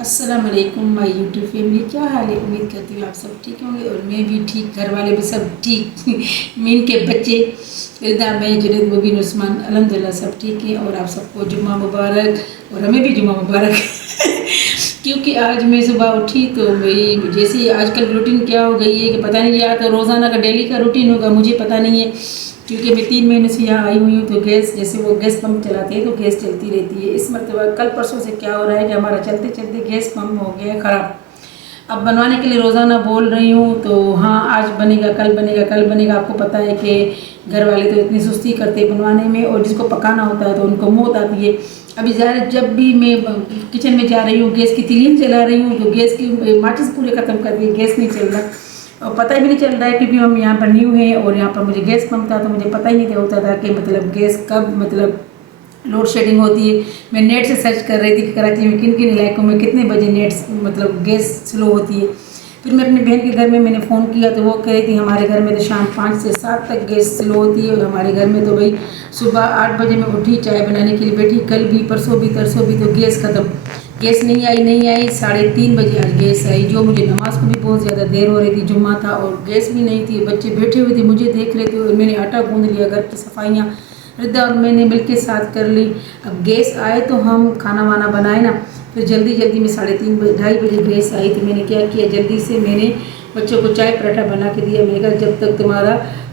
अस्सलाम वालेकुम my YouTube family, क्या हाल है। उम्मीद करती हूँ आप सब ठीक होंगे और मैं भी ठीक, घर वाले भी सब ठीक। मीन के बच्चे इर्दा, मैं जुनैद, मुबीन, उस्मान, अल्हम्दुलिल्लाह सब ठीक हैं। और आप सबको जुम्मा मुबारक और हमें भी जुम्मा मुबारक। क्योंकि आज मैं सुबह उठी तो वही जैसे आजकल रूटीन क्या हो गई है कि पता नहीं, या तो रोज़ाना का डेली का रूटीन होगा, मुझे पता नहीं है। क्योंकि मैं 3 महीने से यहाँ आई हुई हूँ तो गैस, जैसे वो गैस पंप चलाते हैं तो गैस चलती रहती है। इस मरतबा कल परसों से क्या हो रहा है कि हमारा चलते चलते गैस पंप हो गया है ख़राब। अब बनवाने के लिए रोज़ाना बोल रही हूँ तो हाँ, आज बनेगा, कल बनेगा, कल बनेगा। आपको पता है कि घर वाले तो इतनी सुस्ती करते हैं बनवाने में, और जिसको पकाना होता है तो उनको मौत आती है। अभी जब भी मैं किचन में जा रही हूँ, गैस की तिलियन जला रही हूँ तो गैस की माचिस पूरे ख़त्म कर दी, गैस नहीं चल रहा। और पता भी नहीं चल रहा है क्योंकि हम यहाँ पर न्यू हैं और यहाँ पर मुझे गैस पंप था तो मुझे पता ही नहीं होता था कि मतलब गैस कब मतलब लोड शेडिंग होती है। मैं नेट से सर्च कर रही थी कि कराची में किन किन इलाकों में कितने बजे नेट मतलब गैस स्लो होती है। फिर मैं अपनी बहन के घर में मैंने फ़ोन किया तो वो कह रही थी हमारे घर में तो शाम 5 से 7 तक गैस स्लो होती है, और हमारे घर में तो भाई सुबह 8 बजे मैं उठी, चाय बनाने के लिए बैठी, कल भी परसों भी तरसों भी तो गैस ख़त्म। गैस नहीं आई 3:30 बजे आज गैस आई, जो मुझे नमाज को भी बहुत ज़्यादा देर हो रही थी, जुम्मा था और गैस भी नहीं थी। बच्चे बैठे हुए थे, मुझे देख रहे थे और मैंने आटा गूंद लिया, घर की सफाइयाँ रिद्दा और मैंने मिलकर साथ कर ली। अब गैस आए तो हम खाना वाना बनाए ना। फिर जल्दी में 3:30 ढाई बजे गैस आई तो मैंने क्या किया, जल्दी से मैंने बच्चों को चाय पराठा बना के दिया। मैंने कहा जब तक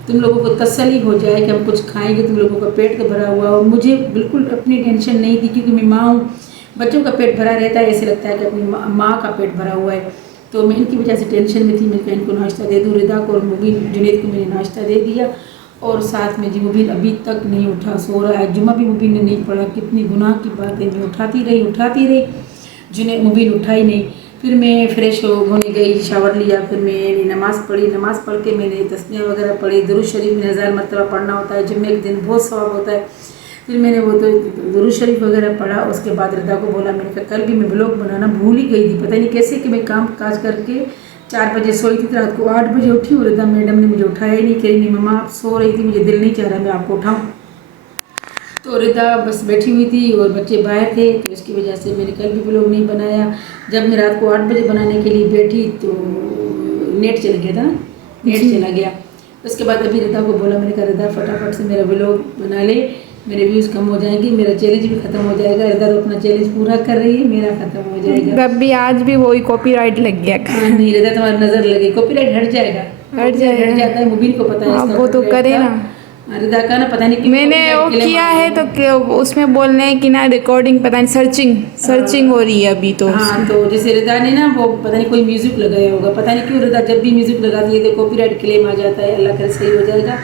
तुम लोगों को तसल्ली हो जाए कि हम कुछ खाएंगे, तुम लोगों का पेट तो भरा हुआ। और मुझे बिल्कुल अपनी टेंशन नहीं थी क्योंकि मैं माँ हूँ, बच्चों का पेट भरा रहता है, ऐसे लगता है कि अपनी माँ का पेट भरा हुआ है। तो मैं इनकी वजह से टेंशन में थी। मैंने इनको नाश्ता दे दूँ, रिदा को और मुबीन जुनैद को मैंने नाश्ता दे दिया। और साथ में जी मुबीन अभी तक नहीं उठा, सो रहा है। जुम्मा भी मुबीन ने नहीं पढ़ा, कितनी गुनाह की बात है। मैं उठाती रही जुनैद, मुबीन उठा ही नहीं। फिर मैं फ्रेश होने गई, शावर लिया, फिर मैंने नमाज़ पढ़ी। नमाज़ पढ़ के मैंने तस्बीह वगैरह पढ़ी। दुरूद शरीफ में 1000 मरतबा पढ़ना होता है, जुम्मे के दिन बहुत सवाब होता है। फिर मैंने वो तो दुरूद शरीफ वगैरह पढ़ा। उसके बाद रिदा को बोला, मैंने कहा कल भी मैं ब्लॉग बनाना भूल ही गई थी, पता नहीं कैसे कि मैं काम काज करके 4 बजे सोई थी, रात को 8 बजे उठी और रिदा मैडम ने मुझे उठाया ही नहीं। कह रही नहीं मम्मा आप सो रही थी, मुझे दिल नहीं चाह रहा मैं आपको उठाऊँ। तो रिदा बस बैठी हुई थी और बच्चे बाहर थे, तो इसकी वजह से मैंने कल भी ब्लॉग नहीं बनाया। जब मैं रात को 8 बजे बनाने के लिए बैठी तो नेट चला गया था ना, नेट चला गया। उसके बाद अभी रिदा को बोला, मैंने कहा रिदा फटाफट से मेरा ब्लॉग बना ले, मेरे व्यूज़ कम हो जाएंगे, मेरा चैलेंज भी ख़त्म हो जाएगा। रिदा तो अपना चैलेंज पूरा कर रही है, मेरा ख़त्म हो जाएगा। तब भी आज भी वही कॉपीराइट लग गया। हाँ नहीं रिदा, तुम्हारी नज़र लगे, कॉपीराइट हट जाएगा, हट जाएगा। हट जाता है। मुबीन को पता है अब इसका वो तो copyright करे का। ना। रिदा का ना पता नहीं क्यों मैंने copyright वो के लिए किया मार है रही तो उसमें बोलने हैं कि ना रिकॉर्डिंग पता नहीं सर्चिंग हो रही है अभी तो हाँ, तो जैसे रिदा ने ना वो पता नहीं कोई म्यूजिक लगाया होगा, पता नहीं क्यों रिदा जब भी म्यूजिक लगाती है तो कॉपीराइट क्लेम आ जाता है। अल्लाह करे सही हो जाएगा।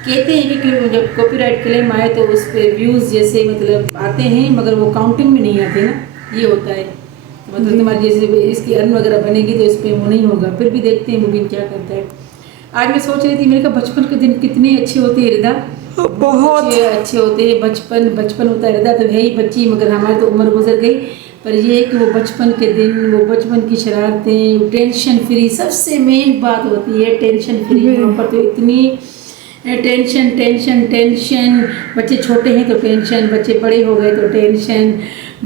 कहते हैं कि जब कॉपीराइट क्लेम आए तो उस पर व्यूज़ जैसे मतलब आते हैं, मगर वो काउंटिंग में नहीं आते ना, ये होता है। मतलब तुम्हारी जैसे इसकी अर्न वगैरह बनेगी तो इस पर वो नहीं होगा। फिर भी देखते हैं मुबीन क्या करता है। आज मैं सोच रही थी, मेरे कहा बचपन के दिन कितने अच्छे होते हैं रिदा, बहुत अच्छे होते हैं। बचपन होता है रिदा, तो है ही बच्ची, मगर हमारी तो उम्र गुजर गई। पर ये है कि वो बचपन के दिन, वो बचपन की शरारतें, टेंशन फ्री, सबसे मेन बात होती है टेंशन फ्री। यहाँ पर तो इतनी टेंशन टेंशन टेंशन, बच्चे छोटे हैं तो टेंशन, बच्चे बड़े हो गए तो टेंशन,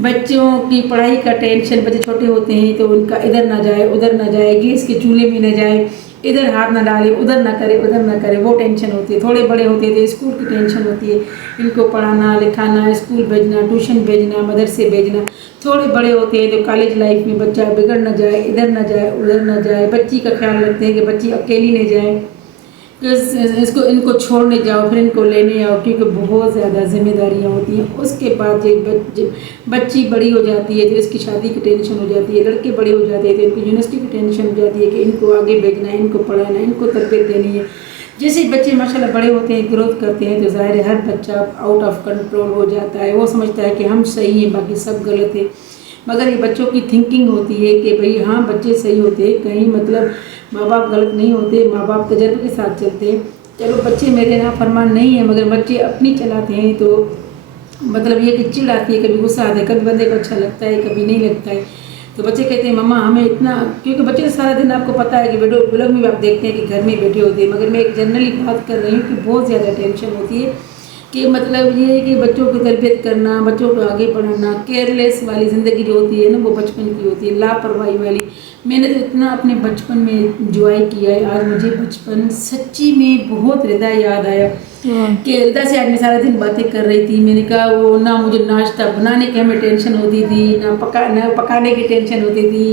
बच्चों की पढ़ाई का टेंशन। बच्चे छोटे होते हैं तो उनका इधर ना जाए उधर ना जाए, गैस के चूल्हे में न जाए, इधर हाथ ना डाले उधर ना करे, वो टेंशन होती है। थोड़े बड़े होते हैं तो स्कूल की टेंशन होती है, इनको पढ़ाना लिखाना, स्कूल भेजना, ट्यूशन भेजना, मदरसे भेजना। थोड़े बड़े होते हैं तो कॉलेज लाइफ में बच्चा बिगड़ ना जाए, इधर ना जाए उधर ना जाए, बच्ची का ख्याल रखते हैं कि बच्ची अकेली नहीं जाए, इनको छोड़ने जाओ फिर इनको लेने आओ, क्योंकि बहुत ज़्यादा जिम्मेदारियाँ होती हैं। उसके बाद जब बच्ची बड़ी हो जाती है तो इसकी शादी की टेंशन हो जाती है, लड़के बड़े हो जाते हैं तो इनको यूनिवर्सिटी की टेंशन हो जाती है कि इनको आगे भेजना है, इनको पढ़ाना है, इनको तरबियत देनी है। जैसे बच्चे माशाल्लाह बड़े होते हैं, ग्रोथ करते हैं, तो ज़ाहिर है हर बच्चा आउट ऑफ कंट्रोल हो जाता है। वो समझता है कि हम सही हैं बाकी सब गलत है। मगर ये बच्चों की थिंकिंग होती है कि भाई हाँ बच्चे सही होते हैं, कहीं मतलब माँ बाप गलत नहीं होते, माँ बाप तजर्बे के साथ चलते हैं। चलो बच्चे मेरे ना फरमान नहीं है, मगर बच्चे अपनी चलाते हैं तो मतलब ये कि चिढ़ आती है, कभी गुस्सा आता है, कभी बंदे को अच्छा लगता है, कभी नहीं लगता है। तो बच्चे कहते हैं मम्मा हमें इतना, क्योंकि बच्चे सारा दिन आपको पता है कि ब्लॉग में भी आप देखते हैं कि घर में बैठे होते हैं, मगर मैं एक जनरली बात कर रही हूँ कि बहुत ज़्यादा टेंशन होती है कि मतलब ये है कि बच्चों की तरबियत करना, बच्चों को आगे बढ़ाना, केयरलेस वाली ज़िंदगी जो होती है ना, वो बचपन की होती है, लापरवाही वाली। मैंने तो इतना अपने बचपन में इंजॉय किया है, आज मुझे बचपन सच्ची में बहुत हृदय याद आया कि हृदय से आज मैं सारा दिन बातें कर रही थी। मैंने कहा वो ना मुझे नाश्ता बनाने की हमें टेंशन होती थी, ना पकाने की टेंशन होती थी।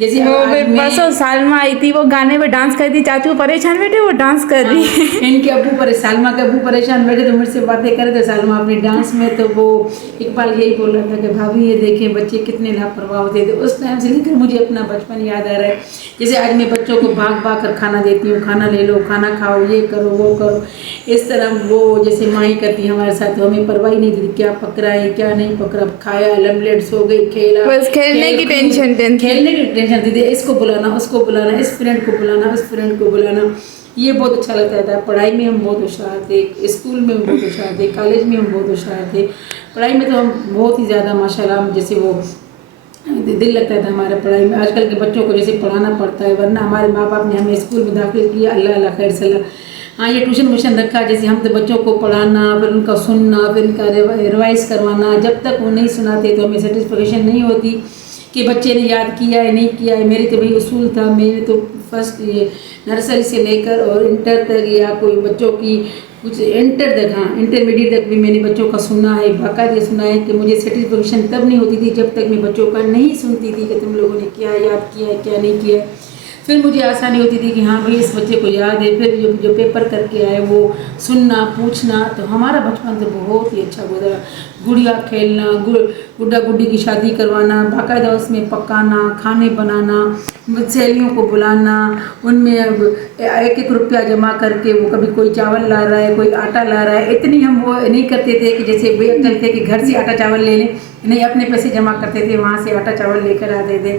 जैसे वो आज मैं परसों सालमा आई थी, वो गाने पे डांस कर रही, चाचू परेशान बैठे, वो डांस कर रही है। इनके सालमा के अबू परेशान बैठे तो मुझसे बातें करे थे सालमा अपने डांस में। तो वो इकबाल यही बोल रहा था कि भाभी ये देखें बच्चे कितने लापरवाह होते थे। उस टाइम से लेकर मुझे अपना बचपन याद आ रहा है। जैसे आज मैं बच्चों को भाग भाग कर खाना देती हूँ, खाना ले लो, खाना खाओ, ये करो वो करो। इस तरह वो जैसे माँ करती है हमारे साथ, तो हमें परवाही नहीं थी क्या पकड़ा है क्या नहीं पकड़ा, खाया लमलेट सो गई, खेला, बस खेलने की टेंशन खेलने की टेंशन थी, इसको बुलाना उसको बुलाना, इस फ्रेंड को बुलाना उस फ्रेंड को बुलाना। ये बहुत अच्छा लगता था। पढ़ाई में हम बहुत होशियार थे, स्कूल में हम बहुत होशियार थे, कॉलेज में हम बहुत होशियार थे। पढ़ाई में तो हम बहुत ही ज़्यादा माशाल्लाह, जैसे वो दिल लगता था हमारा पढ़ाई में। आजकल के बच्चों को जैसे पढ़ाना पड़ता है, वरना हमारे माँ बाप ने हमें स्कूल में दाखिल किया, अल्लाह अल्लाह खैर सलाह। हाँ, ये ट्यूशन व्यूशन रखा, जैसे हम तो बच्चों को पढ़ाना, फिर उनका सुनना, फिर उनका रिवाइज़ करवाना। जब तक वो नहीं सुनाते तो हमें सेटिस्फेक्शन नहीं होती कि बच्चे ने याद किया है नहीं किया है। मेरी तो भाई उसूल था, मैंने तो फर्स्ट ये नर्सरी से लेकर और इंटर तक, या कोई बच्चों की कुछ इंटर तक, हाँ इंटरमीडिएट तक भी मैंने बच्चों का सुना है, बाकायदे सुना है। कि मुझे सेटिस्फेक्शन तब नहीं होती थी जब तक मैं बच्चों का नहीं सुनती थी कि तुम लोगों ने क्या याद किया है क्या नहीं किया है। फिर मुझे आसानी होती थी कि हाँ भाई इस बच्चे को याद है। फिर जो पेपर करके आए वो सुनना पूछना। तो हमारा बचपन तो बहुत ही अच्छा गुजरा। गुड़िया खेलना, गुड्डा गुड्डी की शादी करवाना, बाकायदा उसमें पकाना, खाने बनाना, सहेलियों को बुलाना, उनमें अब 1-1 रुपया जमा करके, वो कभी कोई चावल ला रहा है कोई आटा ला रहा है। इतनी हम वो नहीं करते थे कि जैसे बेअक्ल थे कि घर से आटा चावल ले लें, नहीं अपने पैसे जमा करते थे, वहाँ से आटा चावल लेकर आते थे,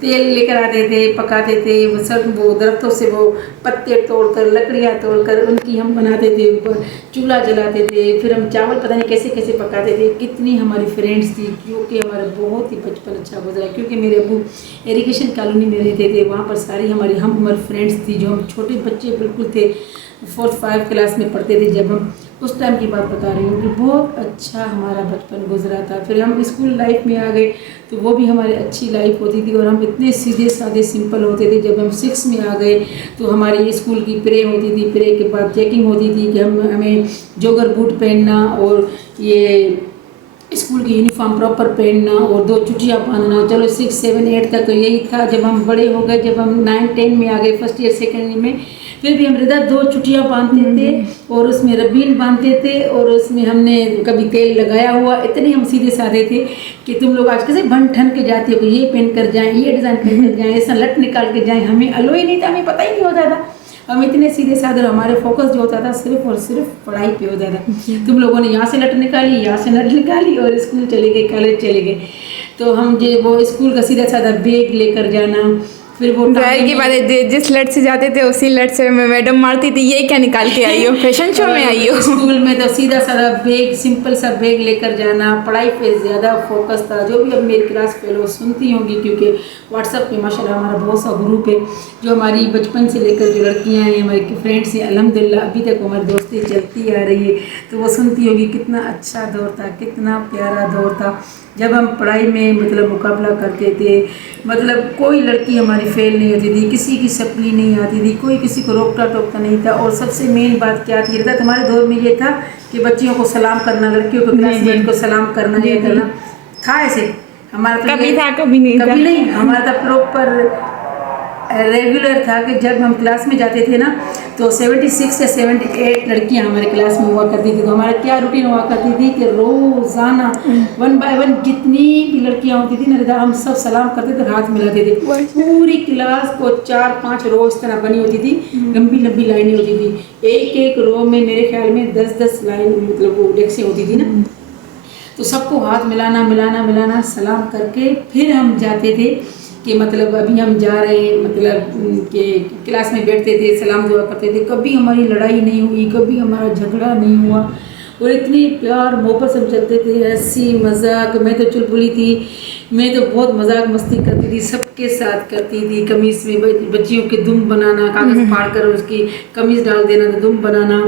तेल लेकर आते थे, पकाते थे। वो सब वो दरख्तों से वो पत्ते तोड़कर, लकड़ियाँ तोड़कर उनकी हम बनाते थे, ऊपर चूल्हा जलाते थे। फिर हम चावल पता नहीं कैसे कैसे पकाते थे। कितनी हमारी फ्रेंड्स थी, क्योंकि हमारा बहुत ही बचपन अच्छा गुजरा। क्योंकि मेरे अबू इरिगेशन कॉलोनी में रहते थे, वहाँ पर सारी हमारी हम उम्र फ्रेंड्स थी, जो हम छोटे बच्चे बिल्कुल थे, 4th-5 क्लास में पढ़ते थे जब हम। उस टाइम की बात बता रही हूँ कि बहुत अच्छा हमारा बचपन गुजरा था। फिर हम स्कूल लाइफ में आ गए तो वो भी हमारी अच्छी लाइफ होती थी, और हम इतने सीधे साधे सिंपल होते थे। जब हम 6 में आ गए तो हमारी स्कूल की प्रे होती थी, प्रे के बाद चेकिंग होती थी कि हमें जोगर बूट पहनना, और ये स्कूल की यूनिफॉर्म प्रॉपर पहनना, और 2 चुटियाँ बांधना। चलो 6, 7, 8 तक तो यही था। जब हम बड़े हो गए, जब हम 9, 10 में आ गए, फर्स्ट ईयर सेकेंड ईयर में, फिर भी हम हृदय 2 चुटियाँ बांधते थे, और उसमें रबीन बांधते थे, और उसमें हमने कभी तेल लगाया हुआ। इतने हम सीधे साधे थे कि तुम लोग आज कैसे बन ठन के जाते हो कि ये पहन कर जाएँ, ये डिज़ाइन पहन कर जाएँ, ऐसा लट निकाल के जाएँ। हमें अलोई नहीं था, हमें पता ही नहीं होता था। हम इतने सीधे साधे, हमारे फोकस जो होता था सिर्फ और सिर्फ पढ़ाई पे होता था। तुम लोगों ने यहाँ से लट निकाली, यहाँ से लट निकाली, और स्कूल चले गए, कॉलेज चले गए। तो हम जो वो स्कूल का सीधा साधा बैग लेकर जाना, फिर वो जाहिर की बात है, जिस लट से जाते थे उसी लट से मैं मैडम मारती थी, ये क्या निकाल के आई हो, फैशन शो में आई हो। स्कूल में तो सीधा साधा बैग, सिंपल सा बैग लेकर जाना, पढ़ाई पे ज़्यादा फोकस था। जो भी अब मेरी क्लास फेलो सुनती होंगी, क्योंकि व्हाट्सएप पे माशाल्लाह हमारा बहुत सा ग्रुप है, जो हमारी बचपन से लेकर जो लड़कियां हैं, हमारी फ्रेंड्स हैं, अल्हम्दुलिल्लाह अभी तक हमारी दोस्ती चलती आ रही है। तो वो सुनती होगी कितना अच्छा दौर था, कितना प्यारा दौर था, जब हम पढ़ाई में मतलब मुकाबला करते थे। मतलब कोई लड़की हमारी फेल नहीं होती थी, किसी की सप्ली नहीं आती थी, कोई किसी को रोकता टोकता नहीं था। और सबसे मेन बात क्या थी, रहता तुम्हारे दौर में ये था कि बच्चियों को सलाम करना, लड़कियों को क्लासमेट को सलाम करना, ये करना था। ऐसे हमारा तो कभी था कभी नहीं था। हमारा तो प्रॉपर रेगुलर था कि जब हम क्लास में जाते थे ना, तो 76 या 78 लड़कियां हमारे क्लास में हुआ करती थी। तो हमारा क्या रूटीन हुआ करती थी कि रोज़ाना 1 बाय 1 जितनी भी लड़कियां होती थी ना, हम सब सलाम करते थे, हाथ मिलाते थे। पूरी क्लास को 4-5 रो इस तरह बनी होती थी, लंबी लंबी लाइनें होती थी। एक रो में मेरे ख्याल में 10-10 लाइन मतलब वो डेस्कें होती थी ना। तो सबको हाथ मिलाना सलाम करके फिर हम जाते थे कि मतलब अभी हम जा रहे हैं, मतलब कि क्लास में बैठते थे, सलाम दुआ करते थे। कभी हमारी लड़ाई नहीं हुई, कभी हमारा झगड़ा नहीं हुआ, और इतनी प्यार मोहब्बत से चलते थे, हंसी मजाक। मैं तो चुलबुली थी मैं तो बहुत मजाक मस्ती करती थी, सबके साथ करती थी। कमीज में बच्चियों के दुम बनाना, कागज फाड़ कर उसकी कमीज डाल देना तो दुम बनाना,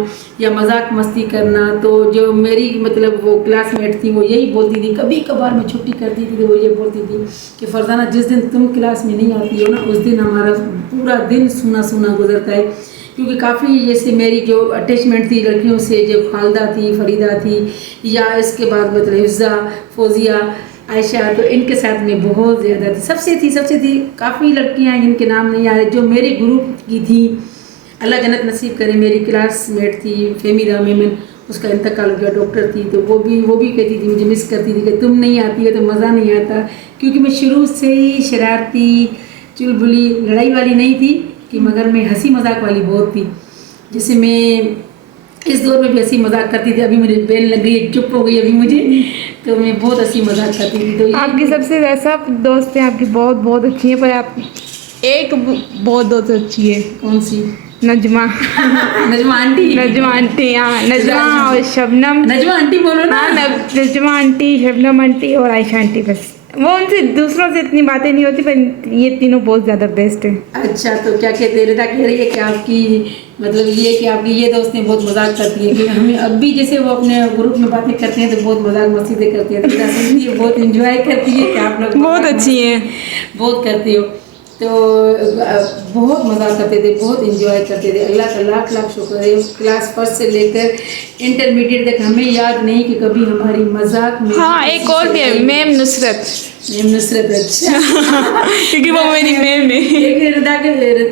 या मजाक मस्ती करना। तो जो मेरी मतलब वो क्लासमेट थी वो यही बोलती थी, कभी कभार मैं छुट्टी करती थी तो वो ये बोलती थी कि फरजाना जिस दिन तुम क्लास में नहीं आती हो ना उस दिन हमारा पूरा दिन सूना सूना गुजरता है। क्योंकि काफ़ी जैसे मेरी जो अटैचमेंट थी लड़कियों से, जो खालदा थी, फरीदा थी, या इसके बाद मतलब हिफ्जा, फौजिया, आयशा, तो इनके साथ में बहुत ज़्यादा थी। सबसे थी काफ़ी लड़कियां हैं जिनके नाम नहीं आ रहे, जो मेरे ग्रुप की थी। अल्लाह जन्नत नसीब करे, मेरी क्लासमेट थी फेमिदा मेमन, उसका इंतकाल हो गया, डॉक्टर थी। तो वो भी कहती थी, मुझे मिस करती थी कि तुम नहीं आती हो तो मज़ा नहीं आता। क्योंकि मैं शुरू से ही शरारती, चुलबुली, लड़ाई वाली नहीं थी कि, मगर मैं हंसी मजाक वाली बहुत थी। जैसे मैं इस दौर में भी हंसी मजाक करती थी, अभी मेरी बेल लग गई, चुप हो गई अभी मुझे, तो मैं बहुत हंसी मजाक करती थी। तो आपकी सबसे सब दोस्त हैं आपकी बहुत बहुत अच्छी हैं, पर आप एक बहुत दोस्त अच्छी है। कौन सी? नजमा। नजमा आंटी। नजमा आंटी, हाँ, नजमा और शबनम। नजमा आंटी बोलो ना। हाँ, नजमा आंटी, शबनम आंटी और आयशा आंटी, बस वो उनसे दूसरों से इतनी बातें नहीं होती, पर ये तीनों बहुत ज़्यादा बेस्ट है। अच्छा, तो क्या कहते हैं, रिदा कह रही है कि आपकी मतलब ये कि आपकी ये दोस्तें बहुत मजाक करती है कि हमें अब भी जैसे वो अपने ग्रुप में बातें करते हैं तो बहुत मजाक मस्ती से करती है। रिदा सुनती है, बहुत इंजॉय करती है कि आप लोग बहुत अच्छी हैं, बहुत करती हो। तो बहुत मज़ा करते थे, बहुत इंजॉय करते थे। अल्लाह का लाख लाख शुक्र है, क्लास फर्स्ट से लेकर इंटरमीडिएट तक हमें याद नहीं कि कभी हमारी मजाक में। हाँ, एक और भी है, मैम नुसरत। मैम नुसरत, अच्छा। क्योंकि वो मेरी मैम है।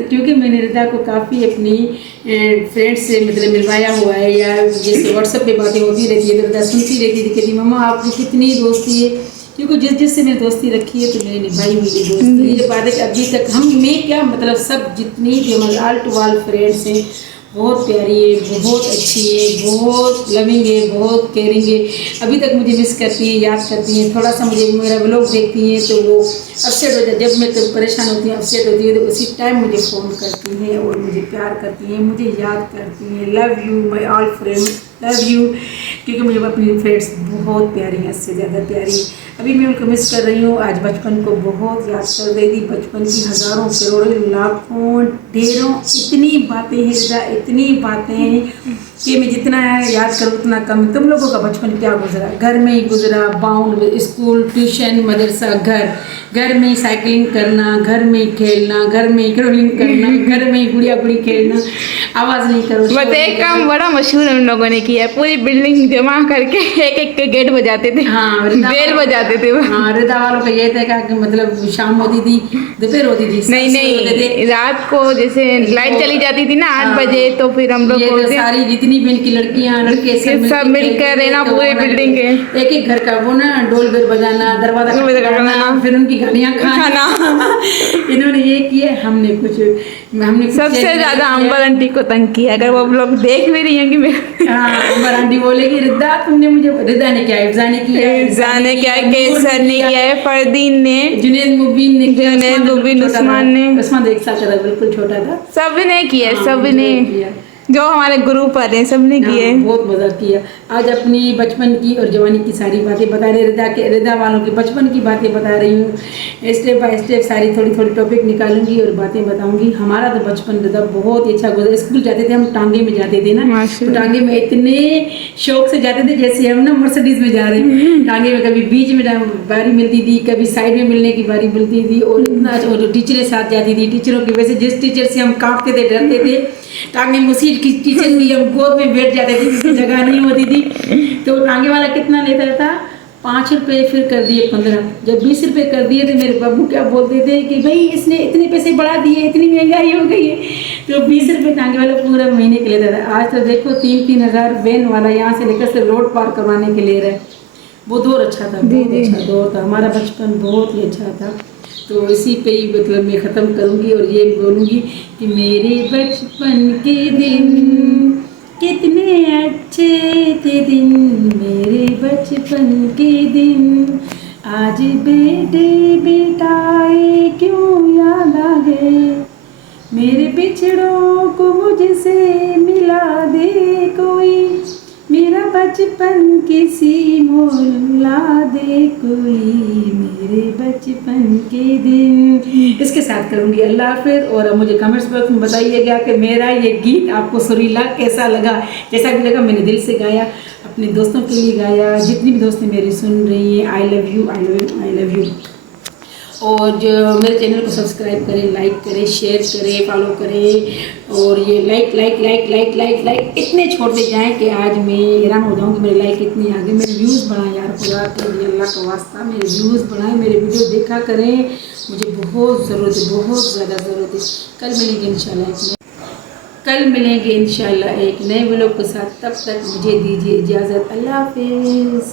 क्योंकि मैंने रिदा को काफ़ी अपनी फ्रेंड्स से मतलब मिलवाया हुआ है, या जैसे व्हाट्सएप पे बातें होती रहती है तो रिदा सुनती रहती थी, कहती मम्मा आपकी कितनी दोस्ती है। क्योंकि जिससे मैंने दोस्ती रखी है तो मैंने निभाई हुई है दोस्ती। ये बात है कि अभी तक मैं क्या मतलब सब जितनी भी हमारे आल टू आल फ्रेंड्स हैं बहुत प्यारी है, बहुत अच्छी है, बहुत लविंग है, बहुत केयरिंग है। अभी तक मुझे मिस करती है, याद करती है। थोड़ा सा मुझे मेरा व्लॉग देखती हैं तो वो अपसेट हो जाती है। जब मैं तो परेशान होती हूँ, अपसेट होती है तो उसी टाइम मुझे फ़ोन करती हैं और मुझे प्यार करती हैं, मुझे याद करती हैं। Love you my all friend, love you. क्योंकि मुझे अपनी फ्रेंड्स बहुत प्यारी हैं, इससे ज़्यादा प्यारी है। अभी मैं उनको मिस कर रही हूँ। आज बचपन को बहुत याद कर रही थी, बचपन की हज़ारों करोड़ों लाखों ढेरों इतनी बातें हैं, इतनी बातें हैं कि मैं जितना याद करूँ उतना कम। तुम लोगों का बचपन क्या गुजरा? घर में ही गुजरा, बाउंड, स्कूल, ट्यूशन, मदरसा, घर में ही साइकिलिंग करना, घर में ही खेलना, घर में ही क्रॉलिंग करना, घर में ही गुड़िया गुड़ी खेलना, आवाज़ नहीं करो। बस एक काम बड़ा मशहूर हम लोगों ने किया है, पूरी बिल्डिंग जमा करके एक एक के गेट बजाते थे। हाँ, बेल बजाते थे। हाँ, रिदा वालों का ये था कि मतलब शाम होती थी, दोपहर होती थी, नहीं, रात को जैसे लाइट चली जाती थी ना 8 बजे, तो फिर हम लोग ये सारी जितनी भी इनकी लड़कियां लड़के सब मिलकर रहना पूरे बिल्डिंग के। एक घर का वो ना डोल बेल बजाना, दरवाजा खटखटाना, फिर उनकी गालियां खाना। इन्होंने ये किया, हमने सबसे ज्यादा अंबर आंटी को तंग किया। अगर वो लोग देख भी रही हैं कि मैं अंबर आंटी बोलेगी रिदा तुमने मुझे, रिदा ने क्या, इफ्जा ने किया, केसर ने किया है, फरदीन ने, जुनैद मुबीन ने किया, उस्मान ने, उस्मान 1 साल का था, बिल्कुल छोटा था। सबने किया, सबने जो हमारे ग्रुप वाले हैं सबने किए। बहुत मज़ा किया। आज अपनी बचपन की और जवानी की सारी बातें बता रही, रिदा वालों के बचपन की बातें बता रही हूँ। स्टेप बाय स्टेप सारी थोड़ी थोड़ी टॉपिक निकालूंगी और बातें बताऊंगी। हमारा तो बचपन रिदा बहुत ही अच्छा गुजरा। स्कूल जाते थे हम, टांगे में जाते थे ना, तो टांगे में इतने शौक से जाते थे जैसे हम ना मर्सिडीज में जा रहे हैं। टांगे में कभी बीच में बारी मिलती थी, कभी साइड में मिलने की बारी मिलती थी। और इतना जो टीचरें साथ जाती थी, टीचरों की वजह से जिस टीचर से हम कांपते थे, डरते थे, टांगे में उसी की टीचर की हम गोद में बैठ जाते थे क्योंकि जगह नहीं होती थी। तो टांगे वाला कितना लेता था? 5 रुपये, फिर कर दिए 15। जब 20 रुपये कर दिए तो मेरे बाबू क्या बोलते थे कि भाई इसने इतने पैसे बढ़ा दिए, इतनी महंगाई हो गई है। तो 20 रुपये टांगे वाला पूरा महीने के लेता था। आज तो देखो 3-3 हज़ार वैन वाला यहाँ से लेकर से रोड पार करवाने के ले रहा है। वो दौर अच्छा था, बहुत अच्छा दौर था। हमारा बचपन बहुत ही अच्छा था। तो इसी पे ही मतलब मैं ख़त्म करूँगी और ये बोलूँगी कि मेरे बचपन के दिन कितने अच्छे थे दिन, मेरे बचपन के दिन आज बेटे बेटाए क्यों याद आ गए। मेरे पिछड़ों को मुझसे मिला दे कोई, मेरा बचपन किसी मोल ला दे कोई, मेरे दुल्हन के दिन इसके साथ करूँगी। अल्लाह हाफिज़। और मुझे कमेंट्स बॉक्स में बताइएगा कि मेरा ये गीत आपको सुरीला कैसा लगा। जैसा भी लगा मैंने दिल से गाया, अपने दोस्तों के लिए गाया, जितनी भी दोस्तें मेरी सुन रही हैं, I love you, I love you, I love you. और जो मेरे चैनल को सब्सक्राइब करें, लाइक करें, शेयर करें, फॉलो करें। और ये like like like like like like इतने छोड़ते जाएं कि आज मैं हैरान हो जाऊँ कि मेरे लाइक इतनी आगे। मेरे व्यूज़ बढ़ाएं यार, खुदा के लिए अल्लाह का वास्ता मेरे व्यूज़ बढ़ाएं, मेरे वीडियो देखा करें, मुझे बहुत ज़रूरत है, बहुत ज़्यादा ज़रूरत है। कल मिलेंगे इंशाल्लाह एक नए व्लॉग के साथ। तब तक मुझे दीजिए इजाज़त। अल्लाह हाफिज़।